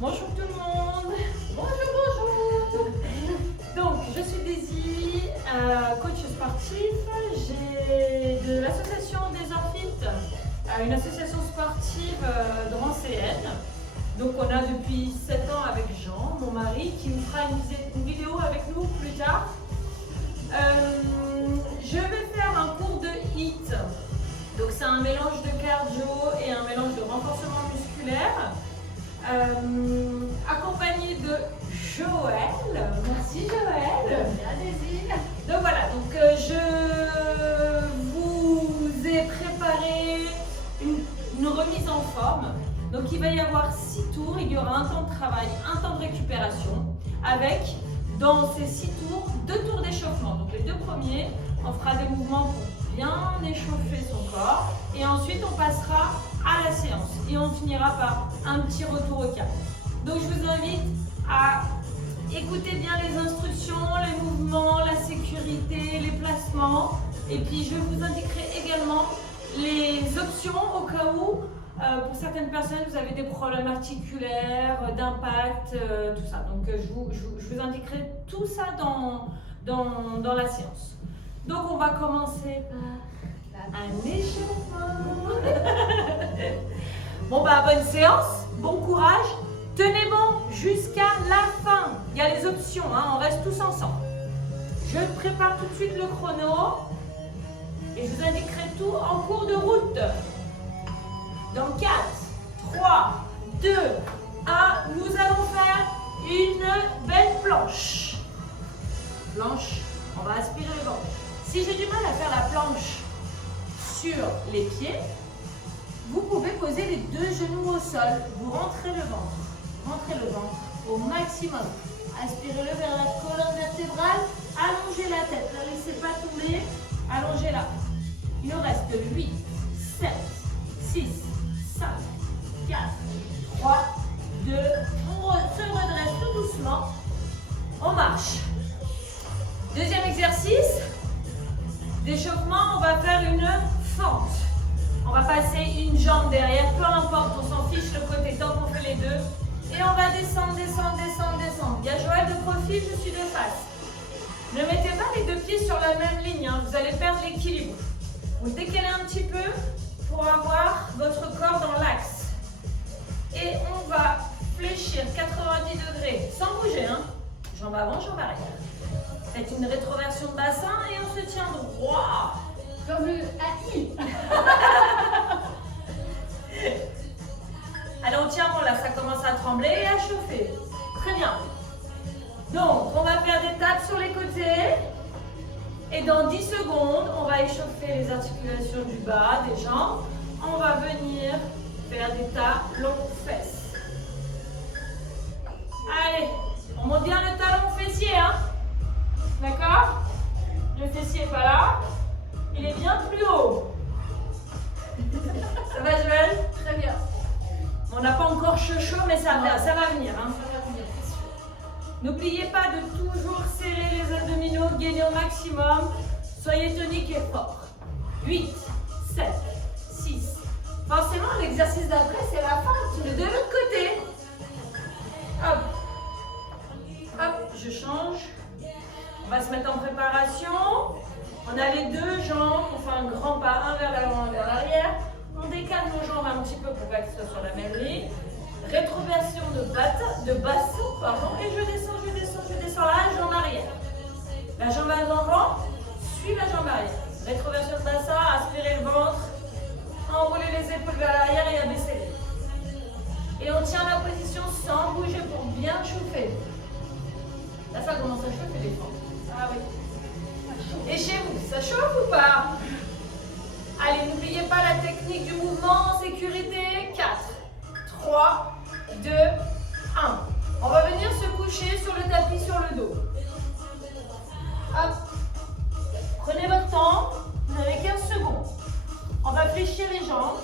Bonjour tout le monde. Bonjour. Donc, je suis Daisy, coach sportif. J'ai de l'association des Orphites, une association sportive de Rancéenne. Donc, on a depuis 7 ans avec Jean, mon mari, qui nous fera une vidéo avec nous plus tard. Je vais faire un cours de HIIT. Donc, c'est un mélange de cardio et un mélange de renforcement musculaire. Accompagné de Joël. Merci Joël. Bien Daisy. Donc voilà, je vous ai préparé une remise en forme. Donc il va y avoir 6 tours, il y aura un temps de travail, un temps de récupération, avec dans ces 6 tours, 2 tours d'échauffement. Donc les 2 premiers, on fera des mouvements pour bien échauffer son corps et ensuite on passera à la séance et on finira par un petit retour au calme. Donc je vous invite à écouter bien les instructions, les mouvements, la sécurité, les placements, et puis je vous indiquerai également les options au cas où pour certaines personnes vous avez des problèmes articulaires, d'impact, tout ça. Donc je vous indiquerai tout ça dans la séance. Donc on va commencer par un échauffement. Bon bah bonne séance, bon courage, tenez bon jusqu'à la fin. Il y a les options, hein, on reste tous ensemble. Je prépare tout de suite le chrono et je vous indiquerai tout en cours de route. Dans 4, 3, 2, 1, nous allons faire une belle planche. Planche, on va aspirer le ventre. Si j'ai du mal à faire la planche sur les pieds, vous pouvez poser les 2 genoux au sol. Vous rentrez le ventre au maximum. Aspirez-le vers la colonne vertébrale. Allongez la tête. Ne laissez pas tomber. Allongez-la. Il nous reste 8, 7, 6, 5, 4, 3, 2. On se redresse tout doucement. On marche. Deuxième exercice d'échauffement. On va faire une fente. On va passer une jambe derrière, peu importe, on s'en fiche le côté tant qu'on fait les deux. Et on va descendre, descendre, descendre, descendre. Il y a Joël de profil, je suis de face. Ne mettez pas les 2 pieds sur la même ligne, hein, vous allez perdre l'équilibre. Vous décalez un petit peu pour avoir votre corps dans l'axe. Et on va fléchir 90 degrés sans bouger. Hein. Jambe avant, jambe arrière. Faites une rétroversion de bassin et on se tient droit. Comme le AI. Allez, on tient bon là, ça commence à trembler et à chauffer. Très bien. Donc, on va faire des tapes sur les côtés. Et dans 10 secondes, on va échauffer les articulations du bas, des jambes. On va venir faire des talons fesses. Allez, on monte bien le talon fessier, hein. D'accord? Le fessier n'est pas là. Il est bien plus haut. Ça va, Joël? Très bien. On n'a pas encore chaud, mais ça va venir. Hein. Ça va venir, c'est sûr. N'oubliez pas de toujours serrer les abdominaux, gainer au maximum. Soyez tonique et fort. 8, 7, 6. Forcément, l'exercice d'après, c'est la fente. De l'autre côté. Hop. Hop, je change. On va se mettre en préparation. On a les 2 jambes, on fait un grand pas, un vers l'avant, un vers l'arrière. On décale nos jambes un petit peu pour qu'elles soient sur la même ligne. Rétroversion de bassin, pardon. Et je descends, je descends, je descends. La jambe arrière. La jambe avant, suit la jambe arrière. Rétroversion de bassin, aspirez le ventre. Enroulez les épaules vers l'arrière et abaissez-les. Et on tient la position sans bouger pour bien chauffer. Là, ça commence à chauffer les fentes. Ah oui. Et chez vous, ça chauffe ou pas? Allez, n'oubliez pas la technique du mouvement en sécurité. 4, 3, 2, 1. On va venir se coucher sur le tapis, sur le dos. Hop. Prenez votre temps. Vous avez 15 secondes. On va fléchir les jambes.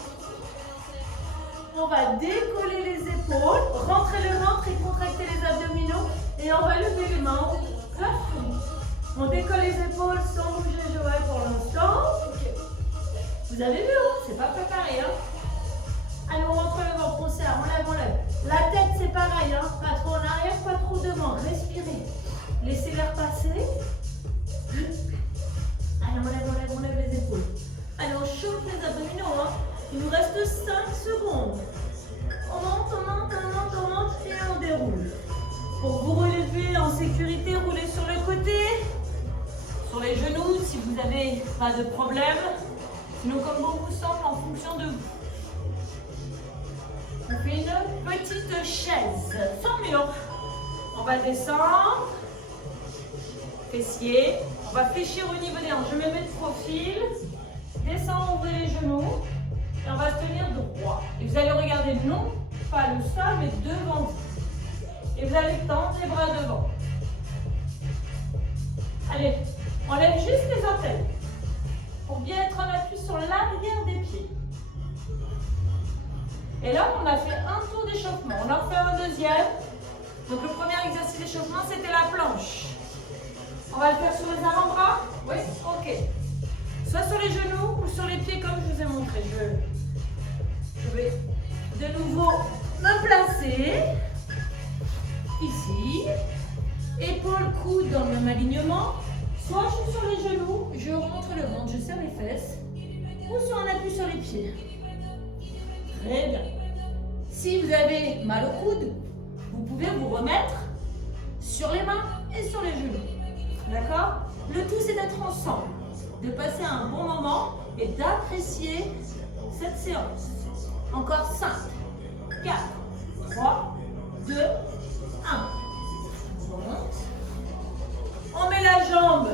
On va décoller les épaules, rentrer le ventre et contracter les abdominaux. Et on va lever les mains au plafond. On décolle les épaules sans bouger Joël pour l'instant. Okay. Vous avez vu, hein, c'est pas préparé. Hein. Allez, on rentre le ventre, on serre, on lève, on lève. La tête, c'est pareil. les genoux si vous n'avez pas de problème. Sinon, comme bon vous semble, en fonction de vous. On fait une petite chaise sans mur. On va descendre. Fessier. On va fléchir au niveau des hanches. Je me mets de profil. Descends, ouvrez les genoux. Et on va se tenir droit. Et vous allez regarder non pas le sol, mais devant vous. Et vous allez tendre les bras devant. Allez, on lève juste les orteils pour bien être en appui sur l'arrière des pieds. Et là, on a fait un tour d'échauffement. On en fait un deuxième. Donc le premier exercice d'échauffement, c'était la planche. On va le faire sur les avant-bras? Oui. Ok. Soit sur les genoux ou sur les pieds comme je vous ai montré. Je vais de nouveau me placer. Ici. Épaule, coude dans le même alignement. Soit je suis sur les genoux, je rentre le ventre, je serre les fesses. Ou soit on appuie sur les pieds. Très bien. Si vous avez mal au coude, vous pouvez vous remettre sur les mains et sur les genoux. D'accord? Le tout, c'est d'être ensemble, de passer un bon moment et d'apprécier cette séance. Encore 5, 4, 3, 2, 1. On monte. On met la jambe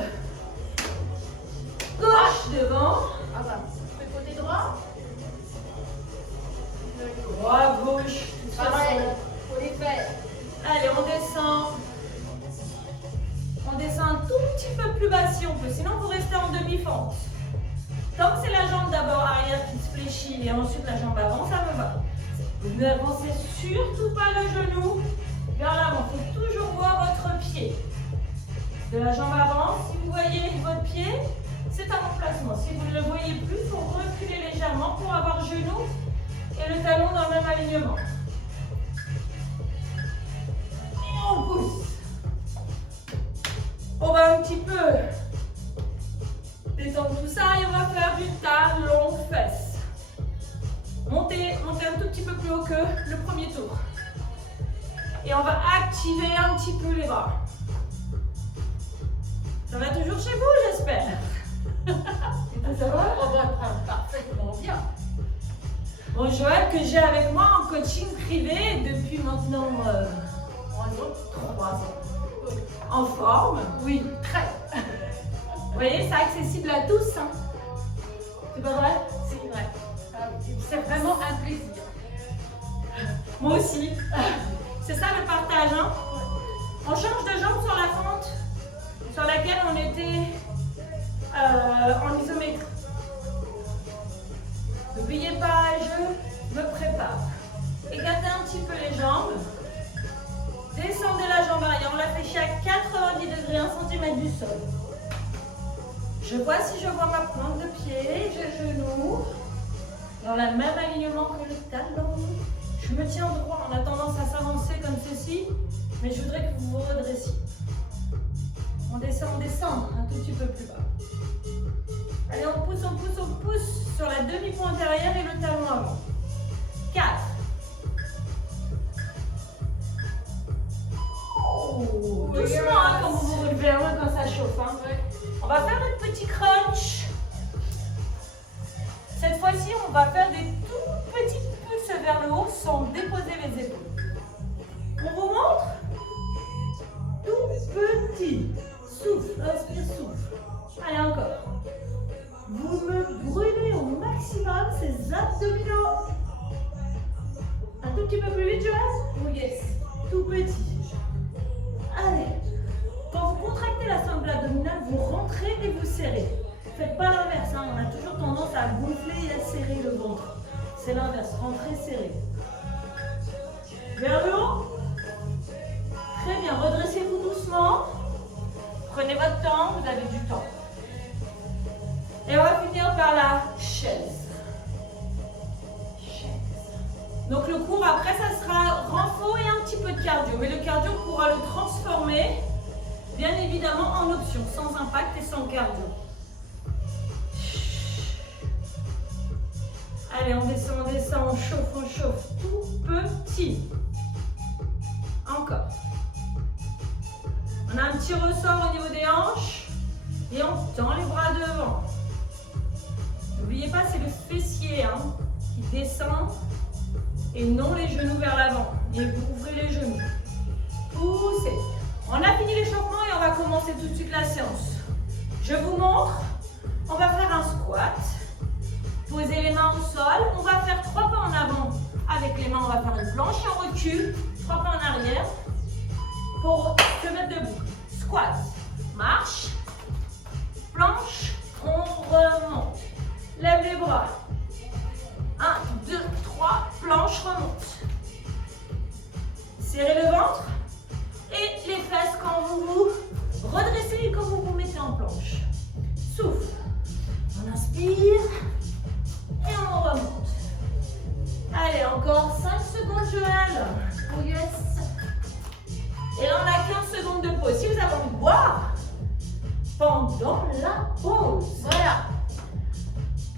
gauche devant. Ah bah, le côté droit. Droit, gauche. Pareil, faut les faire. Allez, on descend. On descend un tout petit peu plus bas si on peut. Sinon, vous restez en demi-fente. Tant que c'est la jambe d'abord arrière qui se fléchit et ensuite la jambe avant, ça me va. Vous n'avancez surtout pas le genou vers l'avant. Il faut toujours voir votre pied. De la jambe avant, si vous voyez votre pied, c'est un emplacement. Si vous ne le voyez plus, il faut reculer légèrement pour avoir le genou et le talon dans le même alignement. Et on pousse. On va un petit peu détendre tout ça et on va faire du talon fesse. Montez un tout petit peu plus haut que le premier tour. Et on va activer un petit peu les bras. Ça va toujours chez vous, j'espère. Ça va? On va prendre parfaitement bien. Bon, Joël, que j'ai avec moi en coaching privé depuis maintenant 3 ans. En forme? Oui, très. Vous voyez, c'est accessible à tous. Hein. C'est pas vrai? C'est vrai. C'est vraiment un plaisir. Moi aussi. C'est ça le partage. Hein? On change de jambe sur la fente sur laquelle on était en isométrie. N'oubliez pas, je me prépare. Écartez un petit peu les jambes. Descendez la jambe arrière. On la fléchit à 90 degrés, 1 cm du sol. Je vois si je vois ma pointe de pied, je genou. Dans le même alignement que le talon. Je me tiens droit. On a tendance à s'avancer comme ceci. Mais je voudrais que vous vous redressiez. On descend un tout petit peu plus bas. Allez, on pousse sur la demi-pointe arrière et le talon avant. 4. Oh, doucement hein, quand vous vous relevez, hein, quand ça chauffe. Hein. On va faire notre petit crunch. Cette fois-ci, on va faire des tout petits pouces vers le haut sans déposer les épaules. On vous montre? Tout petit. Souffle, inspire, souffle. Allez, encore. Vous me brûlez au maximum ces abdominaux. Un tout petit peu plus vite, Joël? Oh yes. Tout petit. Allez. Quand vous contractez la sangle abdominale, vous rentrez et vous serrez. Faites pas l'inverse. Hein. On a toujours tendance à gonfler et à serrer le ventre. C'est l'inverse. Rentrez, serrez. Vers le haut. Très bien. Redressez-vous doucement. Prenez votre temps. Vous avez du temps. Et on va finir par la chaise. Donc le cours après, ça sera renfort et un petit peu de cardio. Mais le cardio, on pourra le transformer, bien évidemment, en option, sans impact et sans cardio. Allez, on descend, on chauffe. Tout petit. Encore. On a un petit ressort au niveau des hanches. Et on tend les bras devant. N'oubliez pas, c'est le fessier qui descend et non les genoux vers l'avant. Et vous ouvrez les genoux. Poussez. On a fini l'échauffement et on va commencer tout de suite la séance. Je vous montre. On va faire un squat. Posez les mains au sol. On va faire 3 pas en avant. Avec les mains, on va faire une planche et on recule. 3 pas en arrière pour se mettre debout. Squat. Marche. Planche. On remonte. Lève les bras. 1, 2, 3. Planche, remonte. Serrez le ventre. Et les fesses quand vous vous redressez et quand vous vous mettez en planche. Souffle. On inspire. Et on remonte. Allez, encore 5 secondes, Joël. Oh yes. Et là, on a 15 secondes de pause. Si vous avez envie de boire, pendant la pause. Voilà.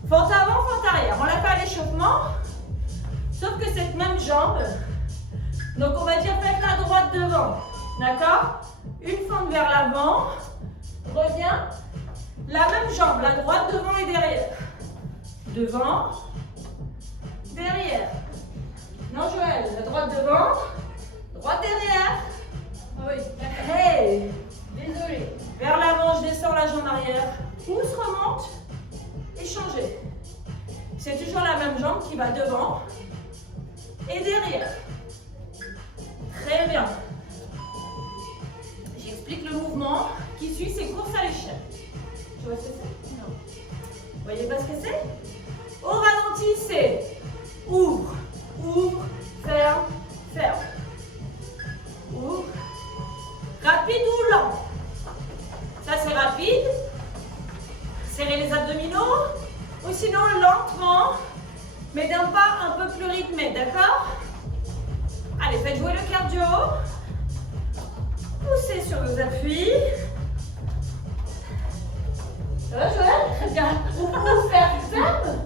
Fente avant, fente arrière. On l'a fait à l'échauffement. Sauf que cette même jambe, donc on va dire faites la droite devant. D'accord? Une fente vers l'avant. Reviens. La même jambe, la droite devant et derrière. Devant. Derrière. Non, Joël, la droite devant. Droite derrière. Oui. Hey. Désolée. Vers l'avant, je descends la jambe arrière. Pousse, remonte. Et changez. C'est toujours la même jambe qui va devant et derrière. Très bien. J'explique le mouvement qui suit, c'est course à l'échelle. Tu vois ce que c'est? Non. Vous voyez pas ce que c'est? Au ralenti, c'est ouvre, ouvre, ferme, ferme. Ouvre. Rapide ou lent? Ça, c'est rapide. Serrez les abdominaux. Ou sinon, lentement, mais d'un pas un peu plus rythmé, d'accord? Allez, faites jouer le cardio. Poussez sur vos appuis. Ça va, Joël? Très bien. Ouvre, ferme, ferme.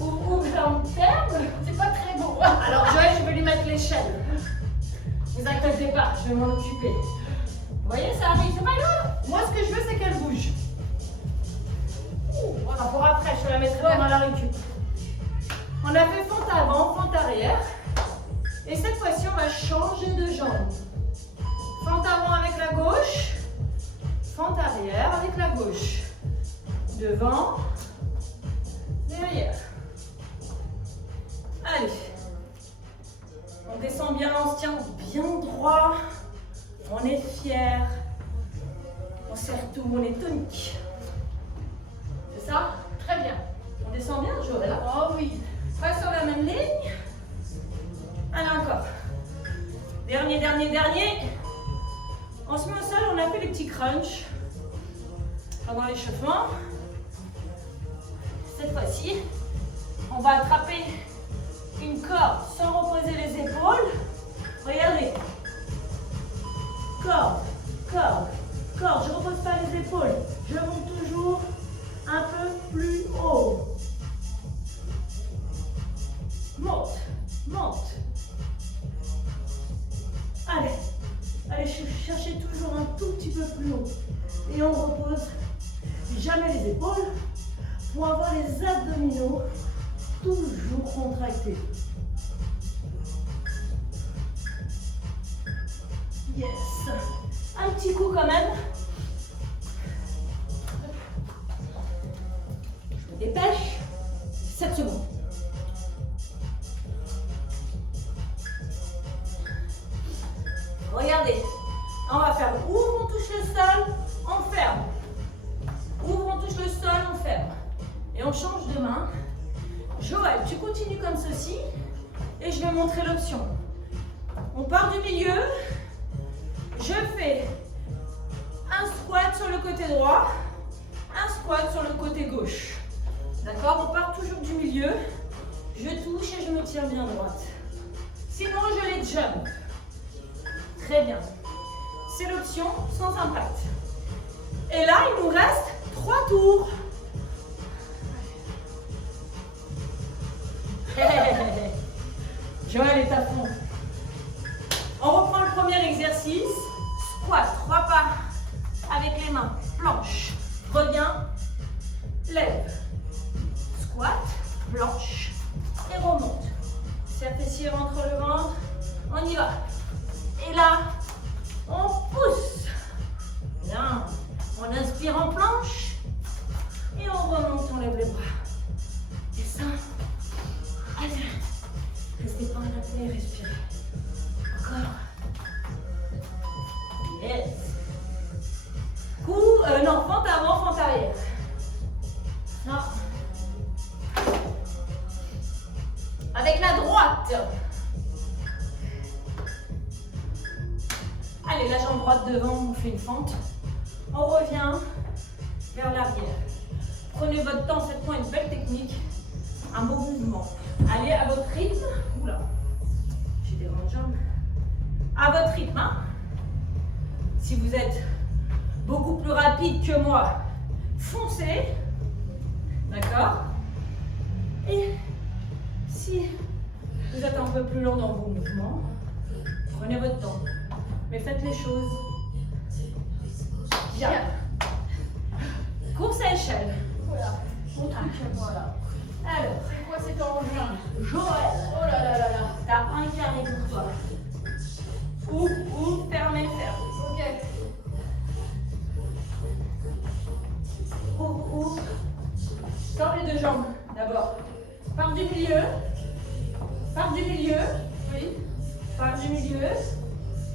Ouvre, ferme, ferme. C'est pas très beau. Alors, Joël, je vais lui mettre l'échelle. Ne vous inquiétez pas, je vais m'en occuper. Vous voyez, ça arrive, c'est pas grave. Moi, ce que je veux, c'est qu'elle bouge. Voilà, pour après, je la mettrai pendant la récup. On a fait fente avant, fente arrière. Et cette fois-ci, on va changer de jambe. Fente avant avec la gauche. Fente arrière avec la gauche. Devant. Derrière. Allez. On descend bien, on se tient bien droit. On est fier. On serre tout, on est tonique. C'est ça? Très bien. On descend bien, Joël? Oh oui. Pas sur la même ligne. Allez, encore. Dernier, dernier, dernier. On se met au sol, on a fait les petits crunchs pendant l'échauffement. Cette fois-ci, on va attraper une corde sans reposer les épaules. Regardez. Corde, corde, corde. Je ne repose pas les épaules. Je monte toujours un peu plus haut. Monte, monte. Allez, allez chercher toujours un tout petit peu plus haut. Et on repose jamais les épaules pour avoir les abdominaux toujours contractés. Yes. Un petit coup quand même. Je me dépêche. 7 secondes. Regardez. On va faire ouvre, on touche le sol, on ferme. Ouvre, on touche le sol, on ferme. Et on change de main. Joël, tu continues comme ceci. Et je vais montrer l'option. On part du milieu. Je fais un squat sur le côté droit, un squat sur le côté gauche. D'accord? On part toujours du milieu. Je touche et je me tiens bien droite. Sinon, je les jump. Très bien. C'est l'option sans impact. Et là, il nous reste 3 tours. Joël est à fond. On reprend le premier exercice. Squat, 3 pas avec les mains. Planche. Reviens. Lève. Squat. Planche. Et remonte. Serre fessiers, rentre le ventre. On y va. Et là, on pousse. Bien. On inspire en planche. Et on remonte, on lève les bras. Et ça. Allez. Restez pas en apnée, respirez. Encore. Yes. Coup, non, fente avant, fente arrière. Non. Avec la droite. Allez, la jambe droite devant, on fait une fente. On revient vers l'arrière. Prenez votre temps, faites-moi une belle technique. Un beau mouvement. Allez à votre rythme. Oula, j'ai des grandes jambes. À votre rythme. Hein. Si vous êtes beaucoup plus rapide que moi, foncez. D'accord? Et si vous êtes un peu plus lent dans vos mouvements, prenez votre temps. Mais faites les choses bien. Course à échelle. Voilà. Mon truc, voilà. Alors, C'est quoi cet engin? Joël. Oh là là là là. T'as un carré pour toi. Ouvre, fermez, ferme. Ok. Ouvre. Sors les deux jambes d'abord. Part du milieu. Part du milieu. Oui. Part du milieu.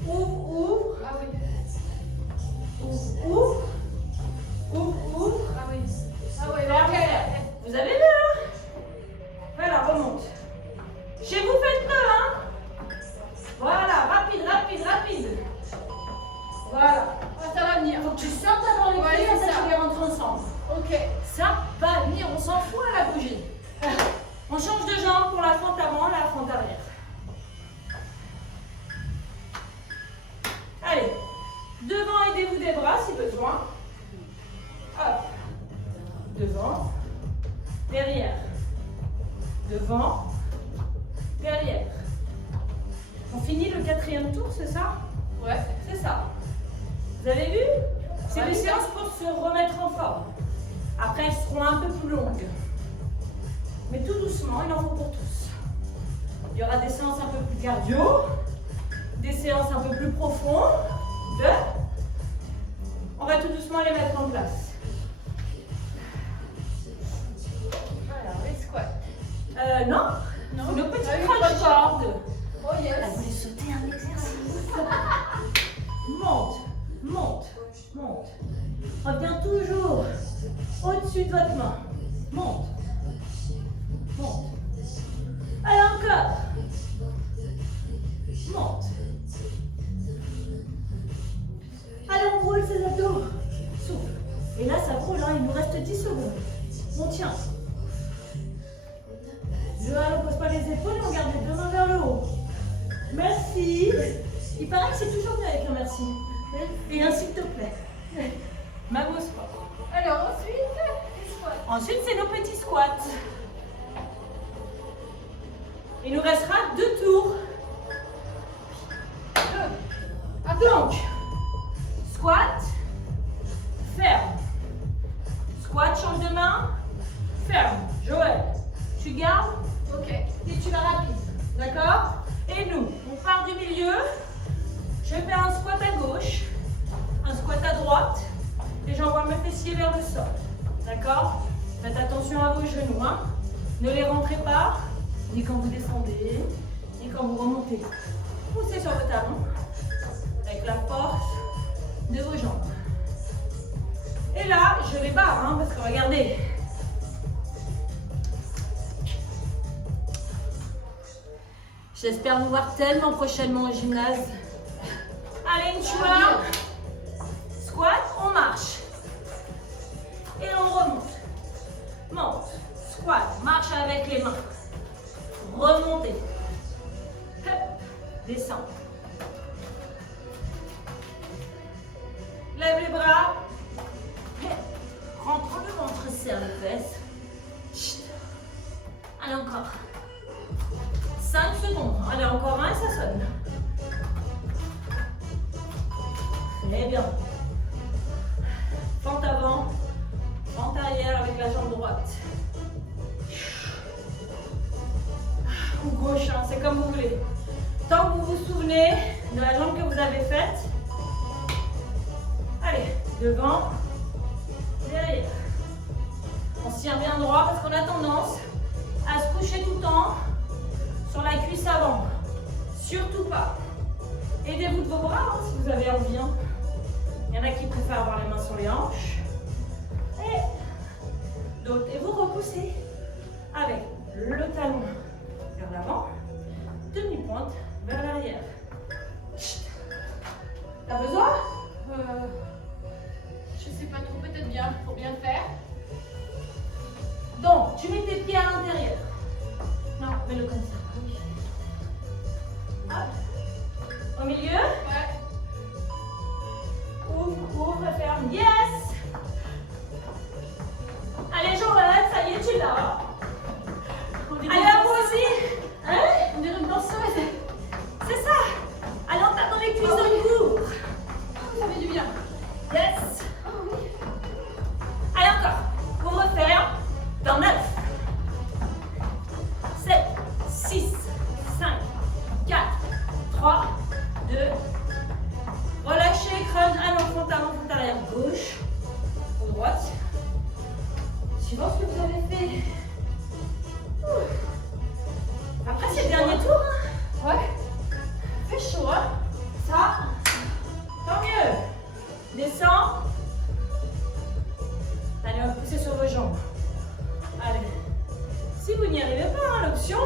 Ouvre. Ah oui. Ouvre. Ah oui. Ah oui, Ferme, ok. ferme. Vous avez vu, hein? Voilà, remonte. Chez vous, faites-le, hein? Voilà, rapide. Voilà. Ah, ça va venir. Faut que tu sortes avant les Ouais, pieds, c'est et ça, ça. tu les rentres ensemble. Ok. Ça va venir, on s'en fout à la bougie. On change de jambe pour la fente avant, la fente arrière. Allez, devant, aidez-vous des bras si besoin. Hop. Devant, derrière. Devant, derrière. On finit le 4e tour, c'est ça? Ouais. C'est ça. Vous avez vu? C'est Ouais. des séances pour se remettre en forme. Après, elles seront un peu plus longues. Mais tout doucement, il en faut pour tous. Il y aura des séances un peu plus cardio, des séances un peu plus profondes. On va tout doucement les mettre en place. Alors, les squats. Non, Non. nos petits Ah oui, crunch pas cordes. Oh Vous yes. voulez sauter un exercice? Monte. Reviens toujours au-dessus de votre main. Monte. Allez, encore. Monte. Allez, on roule ses abdos. Souffle. Et là, ça roule, hein. Il nous reste 10 secondes. On tient. Joël, on pose pas les épaules, on garde les deux mains vers le haut. Merci. Il paraît que c'est toujours mieux avec un merci. Et un s'il te plaît. Mago squat. Alors, ensuite, les squats. Ensuite, c'est nos petits squats. Il nous restera 2 tours. Donc, squat, ferme. Squat, change de main, ferme. Joël, tu gardes Ok. et tu vas rapide. D'accord? Et nous, on part du milieu. Je vais faire un squat à gauche, un squat à droite et j'envoie mes fessiers vers le sol. D'accord? Faites attention à vos genoux. Hein? Ne les rentrez pas, ni quand vous descendez, ni quand vous remontez. Poussez sur le talon avec la force de vos jambes. Et là, je les barre, hein, parce que regardez. J'espère vous voir tellement prochainement au gymnase. Allez, une choix. Squat, on marche. Et on remonte. Monte. Squat, marche avec les mains. Remontez. Hop, descend. Lève les bras. Rentre le ventre, serre les fesses. Chut. Allez, encore. 5 secondes. Allez, encore un et ça sonne. Très bien. Fente avant, vous souvenez de la jambe que vous avez faite. Allez, devant, derrière. On se tient bien droit parce qu'on a tendance à se coucher tout le temps sur la cuisse avant. Surtout pas. Aidez-vous de vos bras si vous avez envie. Il y en a qui préfèrent avoir les mains sur les hanches. Et d'autres. Et vous repoussez avec le talon vers l'avant, demi-pointe vers l'arrière. T'as besoin? Je sais pas trop, peut-être bien, pour bien le faire. Donc, tu mets tes pieds à l'intérieur. Non, mets-le comme ça. Oui. Hop. Au milieu. Ouais. Ouvre, ferme. Yes! Allez, Joël, ça y est, tu l'as. Allez, à vous aussi. Hein? On dirait une danseuse. C'est ça. Allez, on tape dans les cuisses dans le cours. Ça fait du bien. Yes. Oh oui. Allez, encore. Ouvre, ferme. Dans 9, 7, 6, 5, 4, 3, 2. Relâchez, crâne, allons, front arrière, gauche, ou droite. Suivant ce que vous avez fait. Après, c'est le dernier tour. Ouais. Fait chaud, hein? Ça, tant mieux. Descends. Allez, on va pousser sur vos jambes. Allez. Si vous n'y arrivez pas, l'option,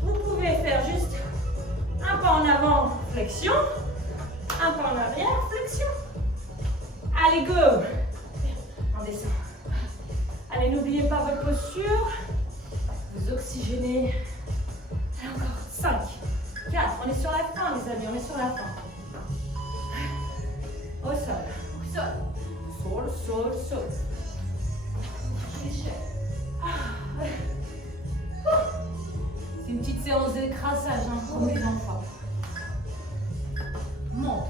vous pouvez faire juste un pas en avant, flexion, un pas en arrière, flexion. Allez, go. On descend. Allez, n'oubliez pas votre posture. Vous oxygénez. Allez, encore. 5, 4. On est sur la fin, les amis. On est sur la fin. Au sol. Au sol. Sol. C'est une petite séance d'écrasage pour mes enfants. Monte.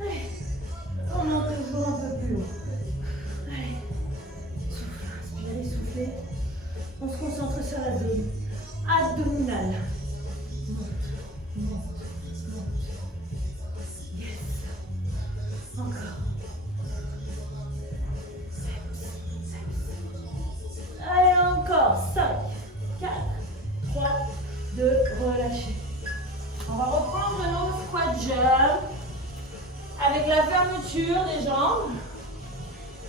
Allez. On monte toujours un peu plus haut. Allez. Souffle, inspirez, soufflez. On se concentre sur la zone abdominale. Monte. Yes. Encore. Allez, encore. 5, 4, 3, 2, relâchez. On va reprendre nos squat jump avec la fermeture des jambes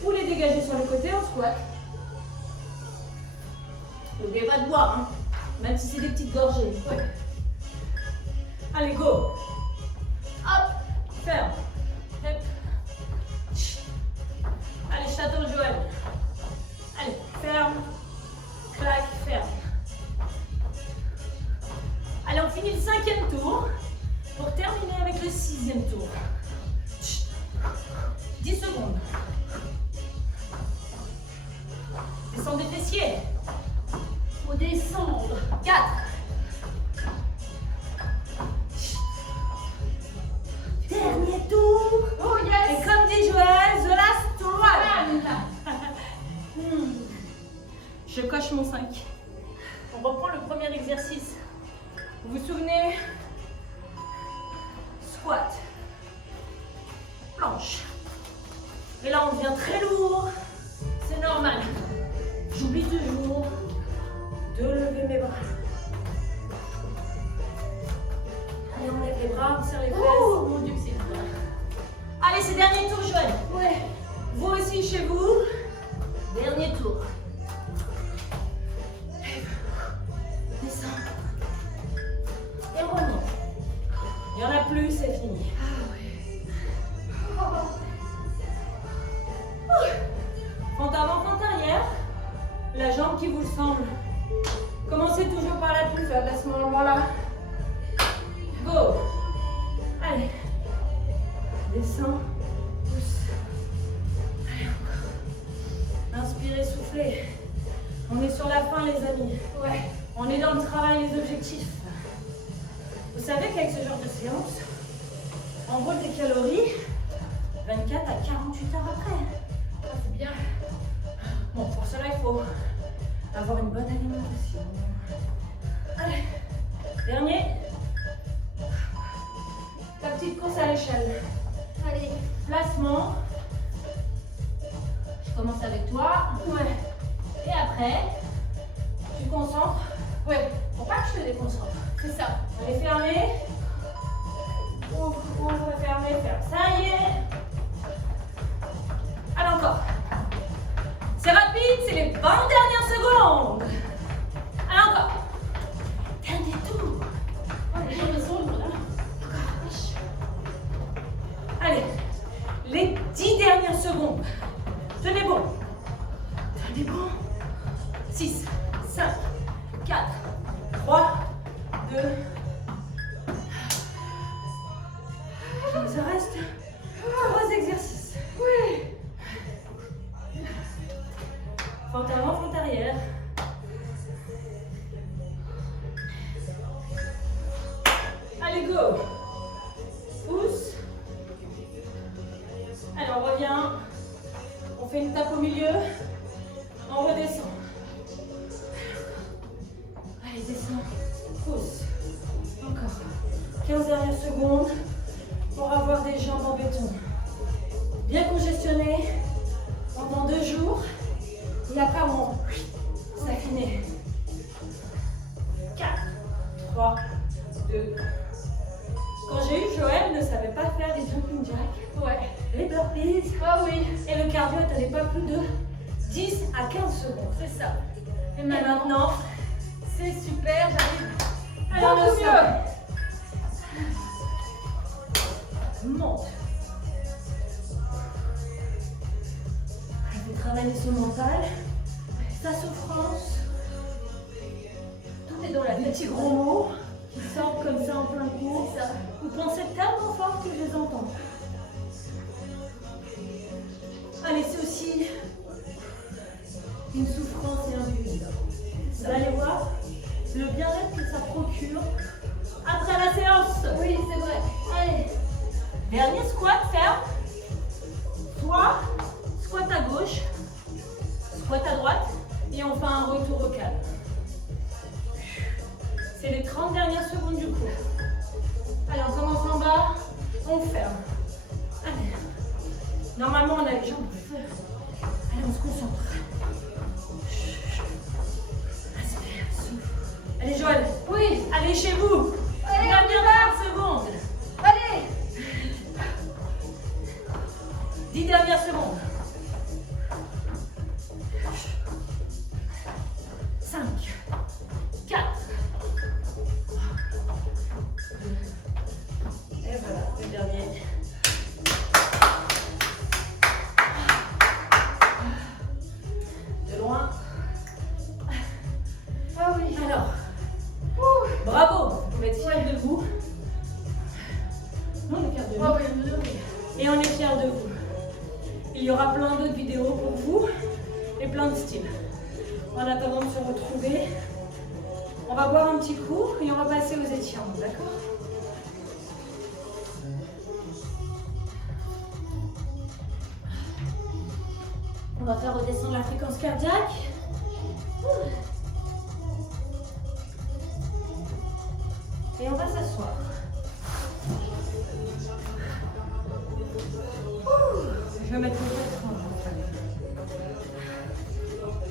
ou les dégager sur le côté en squat. N'oubliez pas de boire, hein, même si c'est des petites gorgées. Ouais. Allez, go. Hop, ferme. Hop. Allez, chaton Joël. Allez, ferme. Clac, ferme. Allez, on finit le 5e tour pour terminer avec le 6e tour. 10 secondes. Descendez les fessiers. Faut descendre. 4. Dernier tour. Oh yes. Et comme dit Joël, the last one. Je coche mon 5. On reprend le premier exercice. Vous vous souvenez? Squat. Planche. Et là, on devient très lourd. C'est normal. J'oublie toujours de lever mes bras. Allez, on lève les bras, on serre les fesses. Oh mon Dieu, c'est dur. Allez, c'est dernier tour, Joël. Ouais. Vous aussi, chez vous. Dernier tour. Descends. Et on remonte. Il n'y en a plus, c'est fini. Fente avant, fente arrière. La jambe qui vous semble. Commencez toujours par la plus faible à ce moment-là. Go. Allez. Descends. Pousse. Allez, encore. Inspirez, soufflez. On est sur la fin, les amis. Ouais. On est dans le travail, les objectifs. Vous savez qu'avec ce genre de séance, on brûle des calories 24 à 48 heures après. Ça, c'est bien. Bon, pour cela, il faut avoir une bonne alimentation. Allez. l'échelle. Allez, Placement. je commence avec toi. Ouais. Et après, Tu concentres. ouais, faut pas que je te déconcentre. C'est ça. Allez, fermez. Ouvre, ouvre, fermez, ferme. Ça y est. Allez, encore. C'est rapide, c'est les 20 dernières secondes. Allez, encore. Dernier tour. Oh, les jambes sont lourdes, là. Allez, les 10 dernières secondes. Tenez bon. Tenez bon. 6, 5, 4, 3, 2. Il nous en reste 3 exercices. Oui. Fente avant, fente arrière. Allez, go. Pousse. Allez, on revient. On fait une tape au milieu. On redescend. Allez, descends. Pousse. Encore. 15 dernières secondes pour avoir des jambes en béton. Bien congestionnées pendant 2 jours. Et après, on s'affine. 4, 3, 2. Quand j'ai eu Joël, ne savait pas faire les jumping jacks, Ouais. les burpees, Ah oui, et le cardio n'allait pas plus de 10 à 15 secondes. c'est ça. Et maintenant, C'est super, j'arrive. alors Beaucoup le sol. Monte. Je vais travailler son mental, sa souffrance, Tout est dans la des tête. petits gros mots qui sortent comme ça en plein cours. C'est ça. Vous pensez tellement fort que je les entends. Allez, c'est aussi une souffrance et un plaisir. Vous allez voir le bien-être que ça procure après la séance. Oui, c'est vrai. Allez, dernier squat, ferme. Soit squat à gauche, squat à droite, et on fait un retour au calme. C'est les 30 dernières secondes du cours. Allez, on commence en bas, on ferme. Allez. Normalement, on a les jambes au feu. Allez, on se concentre. Respire, souffle. Allez, Joël. Oui. Allez, chez vous. Allez, Dernière on y va. seconde. Allez. 10 dernières secondes. 5, 4. Et voilà, le dernier. De loin. Ah oui. Alors, bravo, vous pouvez être fiers de vous. Nous, on est fiers de Ah vous. oui, oui. Et on est fiers de vous. Il y aura plein d'autres vidéos pour vous et plein de styles. En attendant de se retrouver, on va boire un petit coup et on va passer aux étirements, d'accord? On va faire redescendre la fréquence cardiaque. Et on va s'asseoir. Je vais mettre le ventre.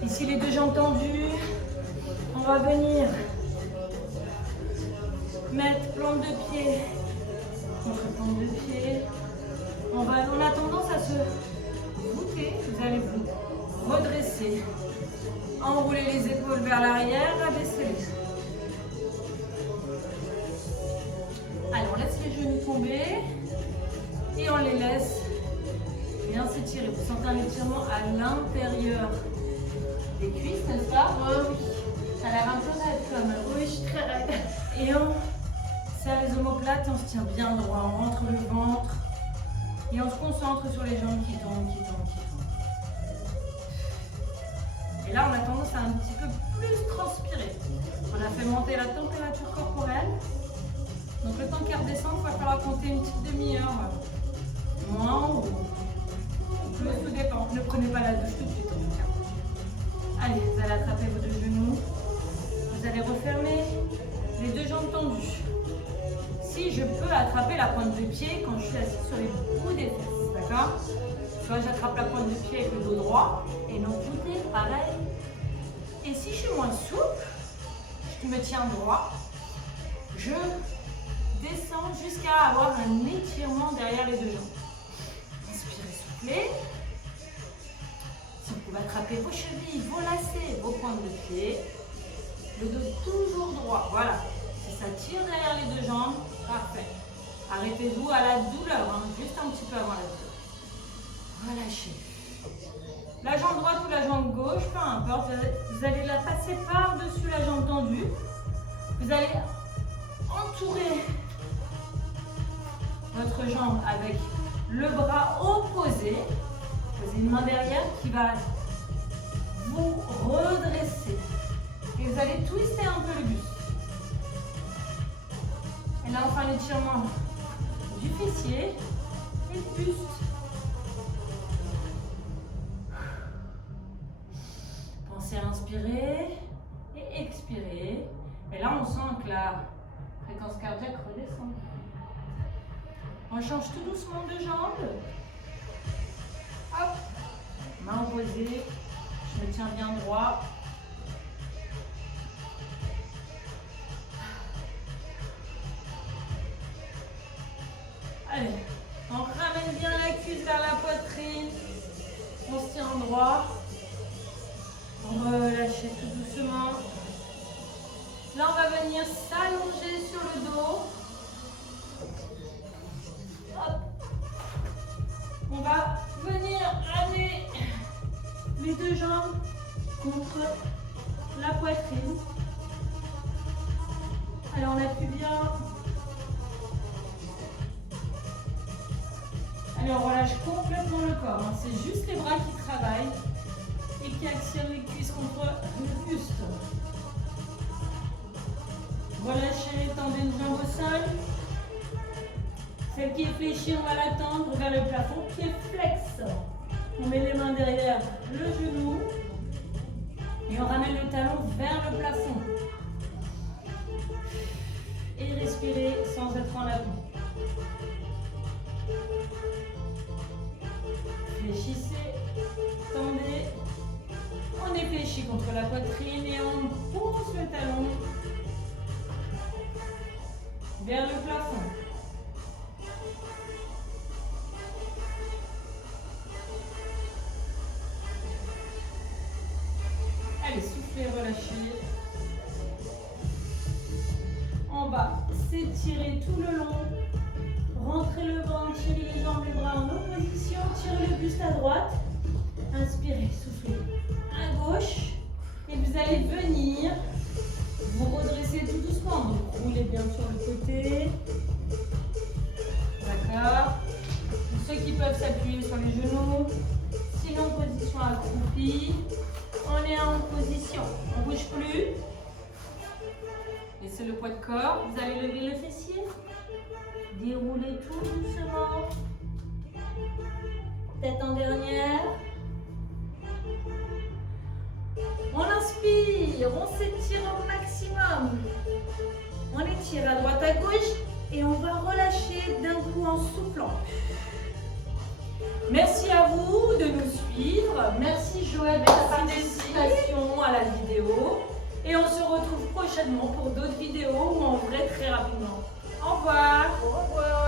Ici les deux jambes tendues. On va venir mettre plante de pied contre plante de pied. On a tendance à se voûter. Vous allez vous redresser. Enrouler les épaules vers l'arrière, abaisser les genoux. Allez, on laisse les genoux tomber et on les laisse bien s'étirer. Vous sentez un étirement à l'intérieur des cuisses, n'est-ce pas? Oui. Ça a l'air un peu raide quand même. Oui, je suis très raide. Et on serre les omoplates et on se tient bien droit. On rentre le ventre et on se concentre sur les jambes qui tombent, qui tombent, qui tombent. Et là, on a tendance à un petit peu plus transpirer. On a fait monter la température corporelle. Donc le temps qu'elle redescende, il va falloir compter une petite demi-heure. Moins ou plus, tout dépend. Ne prenez pas la douche tout de suite en tout cas. Allez, vous allez attraper vos deux genoux. Vous allez refermer les deux jambes tendues. Si je peux attraper la pointe de pied quand je suis assise sur les bouts des fesses, d'accord? Soit j'attrape la pointe de pied avec le dos droit et non côté, pareil. Et si je suis moins souple, je me tiens droit, je descends jusqu'à avoir un étirement derrière les deux jambes. Inspirez, soufflez. Si vous pouvez attraper vos chevilles, vos lacets, vos pointes de pied, le dos toujours droit, voilà. Si ça tire derrière les deux jambes, parfait. Arrêtez-vous à la douleur, hein, juste un petit peu avant la douleur. Relâchez. La jambe droite ou la jambe gauche, peu importe, vous allez la passer par-dessus la jambe tendue. Vous allez entourer votre jambe avec le bras opposé. Posez une main derrière qui va vous redresser. Et vous allez twister un peu le buste. Et là, on fait l'étirement du fessier et du buste. Pensez à inspirer et expirer. Et là, on sent que la fréquence cardiaque redescend. On change tout doucement de jambe. Hop, main opposée. Je me tiens bien droit. Allez, on ramène bien la cuisse vers la poitrine. On se tient droit. Relâchez tout doucement. Là, on va venir s'allonger sur le dos. Hop. On va venir amener les deux jambes contre la poitrine. Allez, on appuie bien. Allez, on relâche complètement le corps. Hein. C'est juste les bras qui travaillent et qui attirent les cuisses contre le buste. Relâchez, tendez une jambe au sol. Celle qui est fléchie, on va la tendre vers le plafond. Pied flex. On met les mains derrière le genou. Et on ramène le talon vers le plafond. Et respirez sans être en avant. Fléchissez, tendez. On est fléchi contre la poitrine et on pousse le talon vers le plafond. Allez, soufflez, relâchez. On va s'étirer tout le long. Rentrez le ventre, tirez les jambes, les bras en opposition. Tirez le buste à droite. Inspirez, soufflez à gauche. Et vous allez venir vous redresser tout doucement. Donc, roulez bien sur le côté. D'accord. Ceux qui peuvent s'appuyer sur les genoux. Sinon, position accroupie. On est en position. On ne bouge plus. Laissez le poids de corps. Vous allez lever le fessier. Déroulez tout doucement. Tête en dernière. On inspire, on s'étire au maximum. On étire à droite, à gauche et on va relâcher d'un coup en soufflant. Merci à vous de nous suivre. Merci Joël pour ta participation à la vidéo. Et on se retrouve prochainement pour d'autres vidéos ou en vrai très rapidement. Au revoir. Au revoir.